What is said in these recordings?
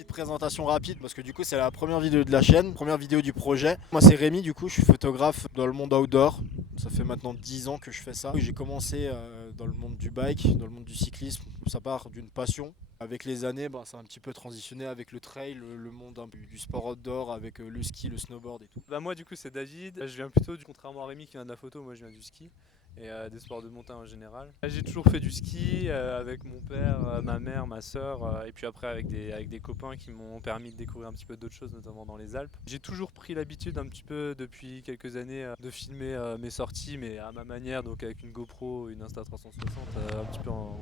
petite présentation rapide parce que du coup c'est la première vidéo de la chaîne, première vidéo du projet. Moi c'est Rémi, du coup je suis photographe dans le monde outdoor. Ça fait maintenant 10 ans que je fais ça. J'ai commencé dans le monde du bike, dans le monde du cyclisme. Ça part d'une passion. Avec les années, ça a un petit peu transitionné avec le trail, le monde un peu du sport outdoor, avec le ski, le snowboard et tout. Bah moi du coup c'est David, je viens plutôt contrairement à Rémi qui vient de la photo, moi je viens du ski et des sports de montagne en général. J'ai toujours fait du ski avec mon père, ma mère, ma soeur et puis après avec des copains qui m'ont permis de découvrir un petit peu d'autres choses, notamment dans les Alpes. J'ai toujours pris l'habitude un petit peu depuis quelques années de filmer mes sorties mais à ma manière, donc avec une GoPro, une Insta360, un petit peu en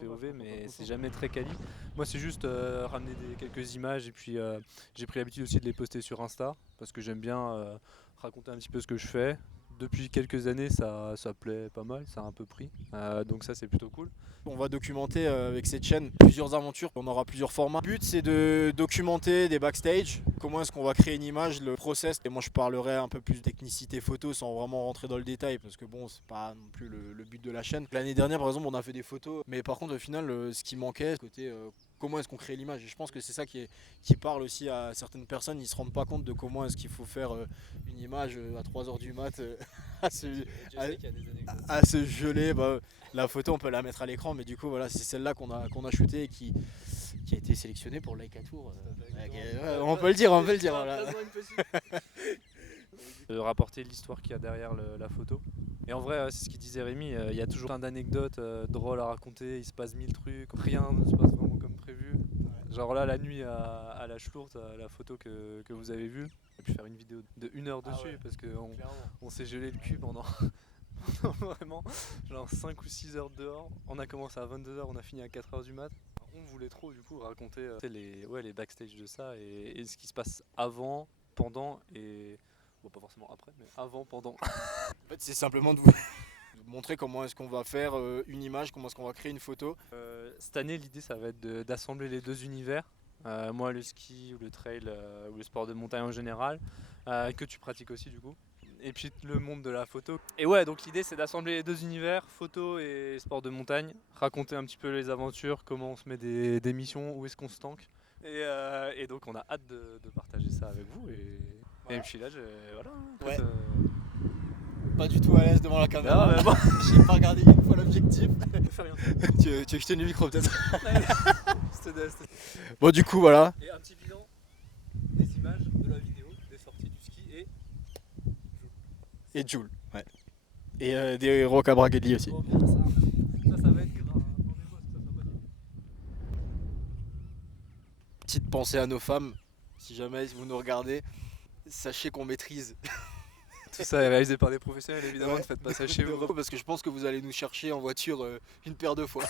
POV mais c'est jamais très quali. Moi c'est juste ramener quelques images et puis j'ai pris l'habitude aussi de les poster sur Insta parce que j'aime bien raconter un petit peu ce que je fais. Depuis quelques années, ça plaît pas mal, ça a un peu pris. Donc ça, c'est plutôt cool. On va documenter avec cette chaîne plusieurs aventures, on aura plusieurs formats. Le but c'est de documenter des backstage, comment est-ce qu'on va créer une image, le process. Et moi je parlerai un peu plus de technicité photo sans vraiment rentrer dans le détail parce que bon c'est pas non plus le but de la chaîne. L'année dernière par exemple on a fait des photos, mais par contre au final ce qui manquait, côté comment est-ce qu'on crée l'image. Et je pense que c'est ça qui parle aussi à certaines personnes, ils se rendent pas compte de comment est-ce qu'il faut faire une image à 3h du mat à se geler. La photo on peut la mettre à l'écran mais du coup voilà c'est celle-là qu'on a shootée et qui a été sélectionnée pour le Leica Tour. On peut le dire, voilà. Rapporter l'histoire qu'il y a derrière la photo. Et en vrai, c'est ce qu'il disait Rémi, il y a toujours plein d'anecdotes drôles à raconter, il se passe 1000 trucs, rien ne se passe vraiment comme prévu. Genre là, la nuit à la Schlourte, la photo que vous avez vue, j'ai pu faire une vidéo de 1 heure dessus parce qu'on s'est gelé le cul pendant vraiment genre 5 ou 6 heures dehors. On a commencé à 22h, on a fini à 4h du mat. On voulait trop du coup raconter les backstage de ça et ce qui se passe avant, pendant et... Bon, pas forcément après, mais avant, pendant. En fait c'est simplement de vous montrer comment est-ce qu'on va faire une image, comment est-ce qu'on va créer une photo. Cette année, l'idée ça va être d'assembler les deux univers. Moi le ski ou le trail ou le sport de montagne en général, que tu pratiques aussi du coup. Et puis le monde de la photo. Et ouais, donc l'idée c'est d'assembler les deux univers, photo et sport de montagne, raconter un petit peu les aventures, comment on se met des missions, où est-ce qu'on se tank. Et donc on a hâte de partager ça avec vous. Et puis là, voilà. Ouais. Pas du tout à l'aise devant la caméra. Non, mais bon. J'ai pas regardé une fois l'objectif. Fais rien. tu veux que je tienne le micro peut-être? Bon du coup voilà. Et un petit bilan des images de la vidéo, des sorties du ski Et Joule, ouais. Et des Roca Braghelli aussi. Oh, bien, ça va être gras, hein. Attendez-moi, ça sera pas dit. Petite pensée à nos femmes, si jamais vous nous regardez, sachez qu'on maîtrise. Tout ça est réalisé par des professionnels, évidemment, Ouais. ne faites pas ça chez vous. Parce que je pense que vous allez nous chercher en voiture une paire de fois.